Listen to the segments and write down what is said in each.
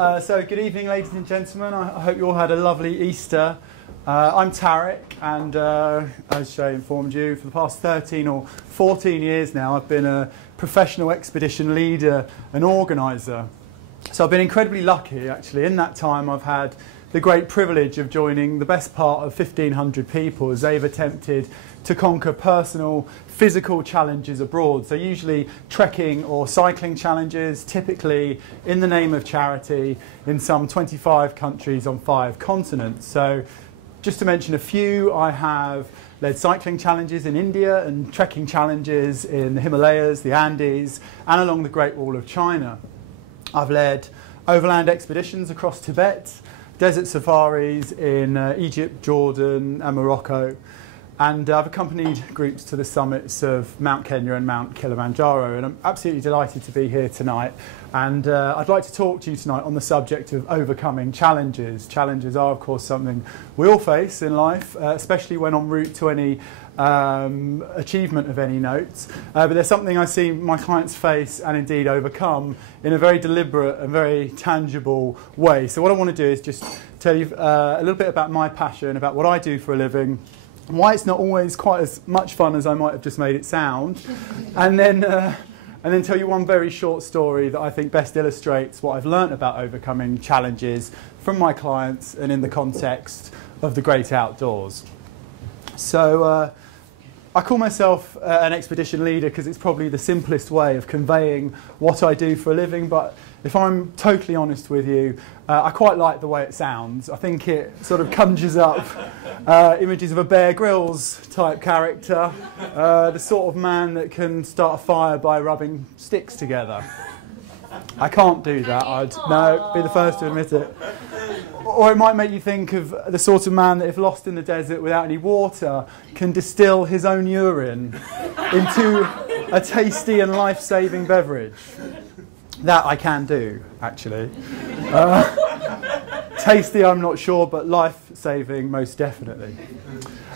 So good evening, ladies and gentlemen. I hope you all had a lovely Easter. I'm Tariq, and as Shay informed you, for the past 13 or 14 years now, I've been a professional expedition leader and organiser. So I've been incredibly lucky, actually. In that time, I've had the great privilege of joining the best part of 1,500 people as they've attempted to conquer personal physical challenges abroad. So usually trekking or cycling challenges, typically in the name of charity, in some 25 countries on 5 continents. So just to mention a few, I have led cycling challenges in India and trekking challenges in the Himalayas, the Andes, and along the Great Wall of China. I've led overland expeditions across Tibet, desert safaris in Egypt, Jordan, and Morocco. And I've accompanied groups to the summits of Mount Kenya and Mount Kilimanjaro. And I'm absolutely delighted to be here tonight. And I'd like to talk to you tonight on the subject of overcoming challenges. Challenges are, of course, something we all face in life, especially when en route to any achievement of any note. But there's something I see my clients face and indeed overcome in a very deliberate and very tangible way. So what I want to do is just tell you a little bit about my passion, about what I do for a living, why it's not always quite as much fun as I might have just made it sound, and then tell you one very short story that I think best illustrates what I've learnt about overcoming challenges from my clients and in the context of the great outdoors. So I call myself an expedition leader because it's probably the simplest way of conveying what I do for a living, but if I'm totally honest with you, I quite like the way it sounds. I think it sort of conjures up images of a Bear Grylls type character, the sort of man that can start a fire by rubbing sticks together. I can't do that, no, be the first to admit it. Or it might make you think of the sort of man that, if lost in the desert without any water, can distill his own urine into a tasty and life-saving beverage. That I can do, actually. Tasty, I'm not sure, but life-saving, most definitely.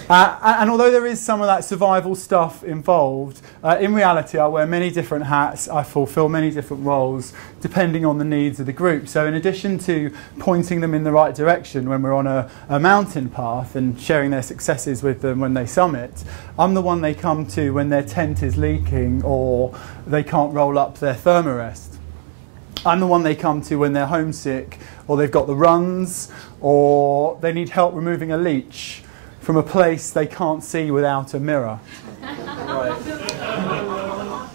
And although there is some of that survival stuff involved, in reality I wear many different hats, I fulfil many different roles depending on the needs of the group. So in addition to pointing them in the right direction when we're on a mountain path and sharing their successes with them when they summit, I'm the one they come to when their tent is leaking or they can't roll up their thermarest. I'm the one they come to when they're homesick or they've got the runs or they need help removing a leech from a place they can't see without a mirror.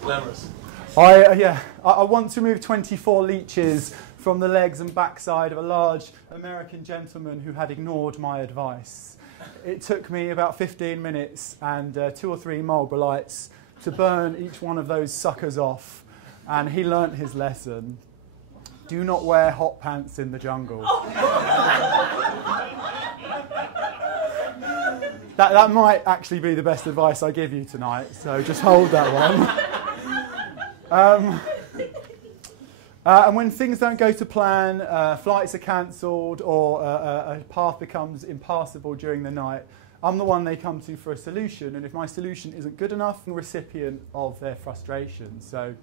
Glamorous. I want to remove 24 leeches from the legs and backside of a large American gentleman who had ignored my advice. It took me about 15 minutes and 2 or 3 Marlboro Lights to burn each one of those suckers off, and he learnt his lesson. Do not wear hot pants in the jungle. That might actually be the best advice I give you tonight, so just hold that one. And when things don't go to plan, flights are cancelled or a path becomes impassable during the night, I'm the one they come to for a solution, and if my solution isn't good enough, I'm the recipient of their frustration. So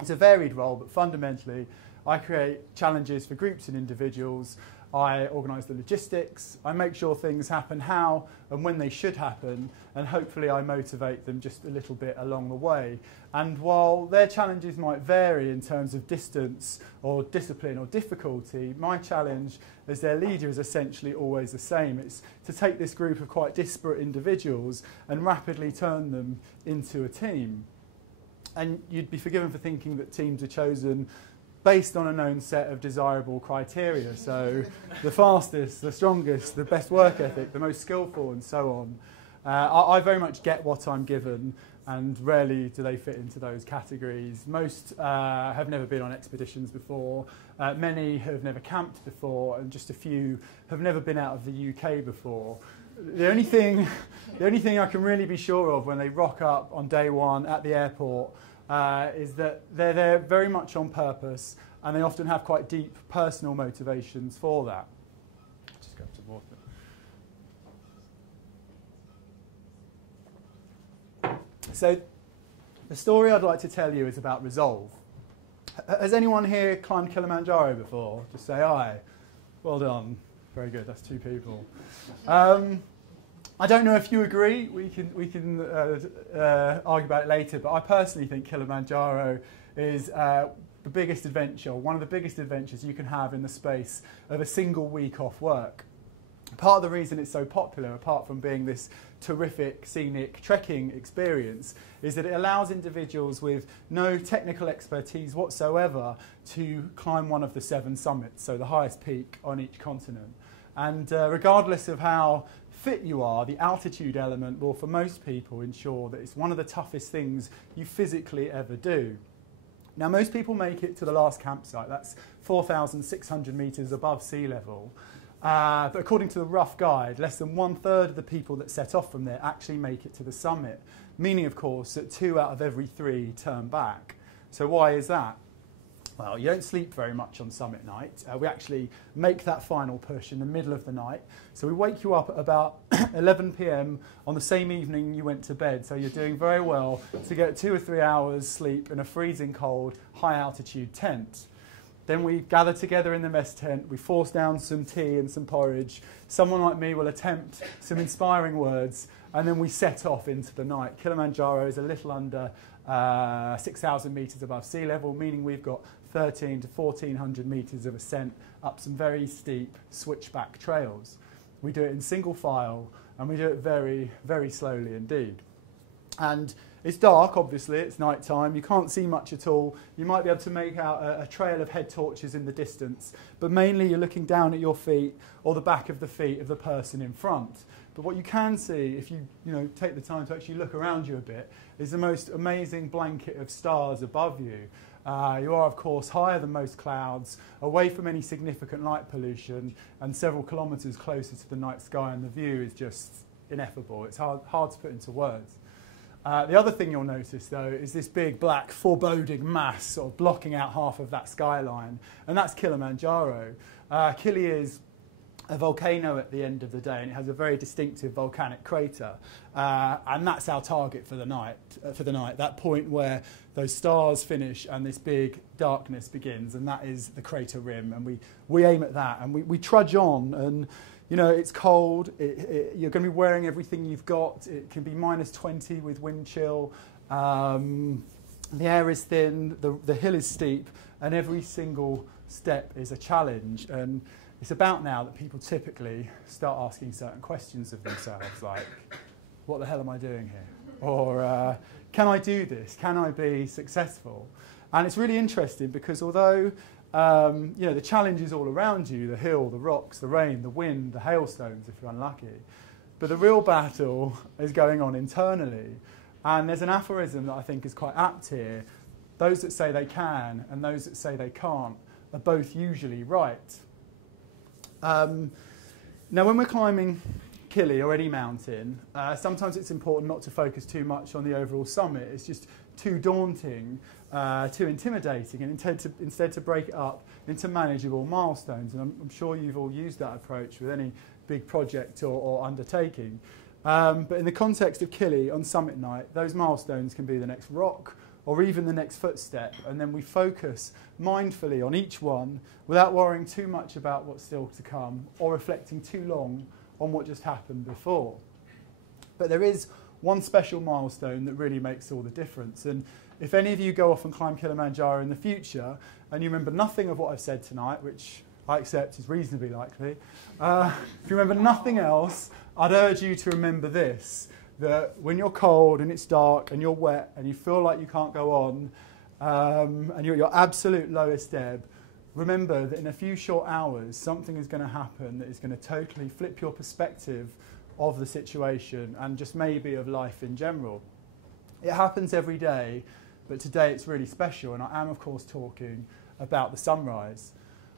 it's a varied role, but fundamentally I create challenges for groups and individuals. I organise the logistics, I make sure things happen how and when they should happen, and hopefully I motivate them just a little bit along the way. And while their challenges might vary in terms of distance or discipline or difficulty, my challenge as their leader is essentially always the same. It's to take this group of quite disparate individuals and rapidly turn them into a team. And you'd be forgiven for thinking that teams are chosen based on a known set of desirable criteria. So the fastest, the strongest, the best work ethic, the most skillful, and so on. I very much get what I'm given, and rarely do they fit into those categories. Most have never been on expeditions before, many have never camped before, and just a few have never been out of the UK before. The only thing I can really be sure of when they rock up on day one at the airport is that they're there very much on purpose, and they often have quite deep personal motivations for that. Just grab some water. So the story I'd like to tell you is about resolve. Has anyone here climbed Kilimanjaro before? Just say aye. Well done. Very good. That's 2 people. I don't know if you agree. We can argue about it later. But I personally think Kilimanjaro is the biggest adventure, one of the biggest adventures you can have in the space of a single week off work. Part of the reason it's so popular, apart from being this terrific scenic trekking experience, is that it allows individuals with no technical expertise whatsoever to climb one of the 7 summits, so the highest peak on each continent. And regardless of how fit you are, the altitude element will, for most people, ensure that it's one of the toughest things you physically ever do. Now, most people make it to the last campsite. That's 4,600 metres above sea level. But according to the rough guide, less than 1/3 of the people that set off from there actually make it to the summit, meaning, of course, that 2 out of every 3 turn back. So why is that? Well, you don't sleep very much on summit night. We actually make that final push in the middle of the night. So we wake you up at about 11 p.m. on the same evening you went to bed. So you're doing very well to get 2 or 3 hours sleep in a freezing cold, high altitude tent. Then we gather together in the mess tent, we force down some tea and some porridge. Someone like me will attempt some inspiring words, and then we set off into the night. Kilimanjaro is a little under 6,000 metres above sea level, meaning we've got 1,300 to 1,400 metres of ascent up some very steep switchback trails. We do it in single file, and we do it very, very slowly indeed. And it's dark, obviously, it's night time, you can't see much at all. You might be able to make out a trail of head torches in the distance, but mainly you're looking down at your feet or the back of the feet of the person in front. But what you can see, if you take the time to actually look around you a bit, is the most amazing blanket of stars above you. You are, of course, higher than most clouds, away from any significant light pollution, and several kilometres closer to the night sky, and the view is just ineffable. It's hard to put into words. The other thing you'll notice, though, is this big black foreboding mass sort of blocking out half of that skyline, and that's Kilimanjaro. Kili is a volcano at the end of the day, and it has a very distinctive volcanic crater, and that's our target for the night. That point where those stars finish and this big darkness begins, and that is the crater rim, and we aim at that, and we trudge on, and it's cold, you're going to be wearing everything you've got. It can be -20 with wind chill. The air is thin, the hill is steep, and every single step is a challenge. And it's about now that people typically start asking certain questions of themselves, like, what the hell am I doing here? Or, can I do this? Can I be successful? And it's really interesting because although the challenge is all around you, the hill, the rocks, the rain, the wind, the hailstones if you're unlucky. But the real battle is going on internally. And there's an aphorism that I think is quite apt here. Those that say they can and those that say they can't are both usually right. Now when we're climbing Kili or any mountain, sometimes it's important not to focus too much on the overall summit. It's just too daunting, too intimidating, and instead to break it up into manageable milestones. And I'm sure you've all used that approach with any big project or undertaking. But in the context of Kili on summit night, those milestones can be the next rock or even the next footstep, and then we focus mindfully on each one without worrying too much about what's still to come or reflecting too long on what just happened before. But there is one special milestone that really makes all the difference. And if any of you go off and climb Kilimanjaro in the future and you remember nothing of what I've said tonight, which I accept is reasonably likely, if you remember nothing else, I'd urge you to remember this, that when you're cold and it's dark and you're wet and you feel like you can't go on and you're at your absolute lowest ebb, remember that in a few short hours something is going to happen that is going to totally flip your perspective of the situation and just maybe of life in general. It happens every day, but today it's really special, and I am of course talking about the sunrise.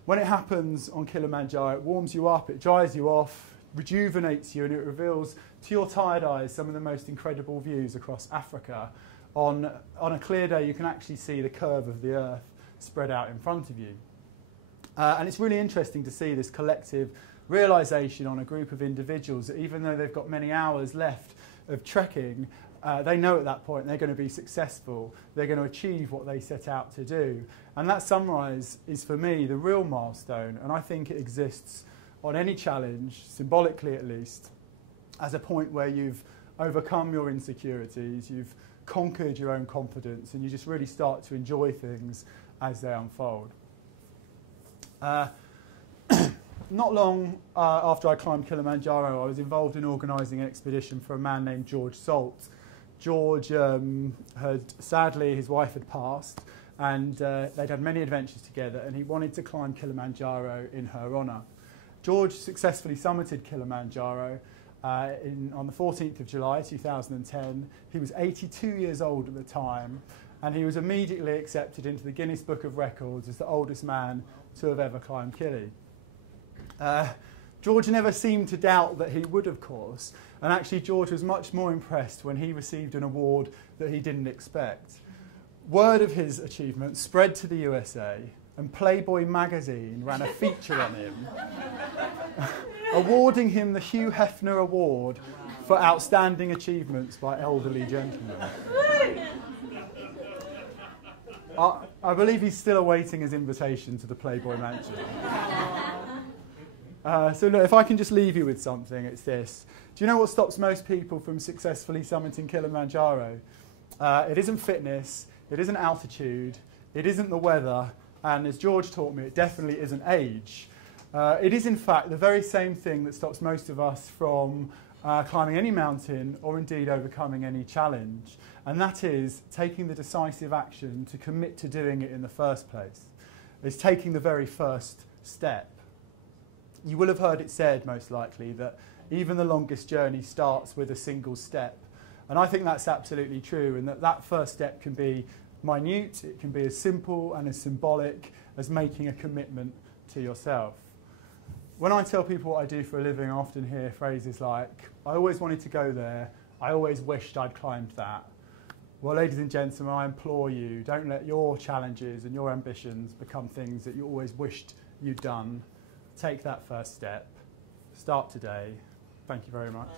When it happens on Kilimanjaro, it warms you up, it dries you off, rejuvenates you, and it reveals to your tired eyes some of the most incredible views across Africa. On a clear day you can actually see the curve of the earth spread out in front of you. And it's really interesting to see this collective realisation on a group of individuals that even though they've got many hours left of trekking, they know at that point they're going to be successful, they're going to achieve what they set out to do. And that sunrise is, for me, the real milestone, and I think it exists on any challenge, symbolically at least, as a point where you've overcome your insecurities, you've conquered your own confidence, and you just really start to enjoy things as they unfold. Not long after I climbed Kilimanjaro, I was involved in organising an expedition for a man named George Salt. George sadly, his wife had passed, and they'd had many adventures together, and he wanted to climb Kilimanjaro in her honour. George successfully summited Kilimanjaro on the 14th of July 2010. He was 82 years old at the time, and he was immediately accepted into the Guinness Book of Records as the oldest man to have ever climbed Kili. George never seemed to doubt that he would, of course, and actually George was much more impressed when he received an award that he didn't expect. Word of his achievement spread to the USA, and Playboy magazine ran a feature on him, awarding him the Hugh Hefner Award for Outstanding Achievements by Elderly Gentlemen. I believe he's still awaiting his invitation to the Playboy Mansion. So look, if I can just leave you with something, it's this. Do you know what stops most people from successfully summiting Kilimanjaro? It isn't fitness, it isn't altitude, it isn't the weather, and as George taught me, it definitely isn't age. It is in fact the very same thing that stops most of us from climbing any mountain or indeed overcoming any challenge, and that is taking the decisive action to commit to doing it in the first place. It's taking the very first step. You will have heard it said, most likely, that even the longest journey starts with a single step. And I think that's absolutely true, and that first step can be minute, it can be as simple and as symbolic as making a commitment to yourself. When I tell people what I do for a living, I often hear phrases like, I always wanted to go there, I always wished I'd climbed that. Well, ladies and gentlemen, I implore you, don't let your challenges and your ambitions become things that you always wished you'd done. Take that first step. Start today. Thank you very much.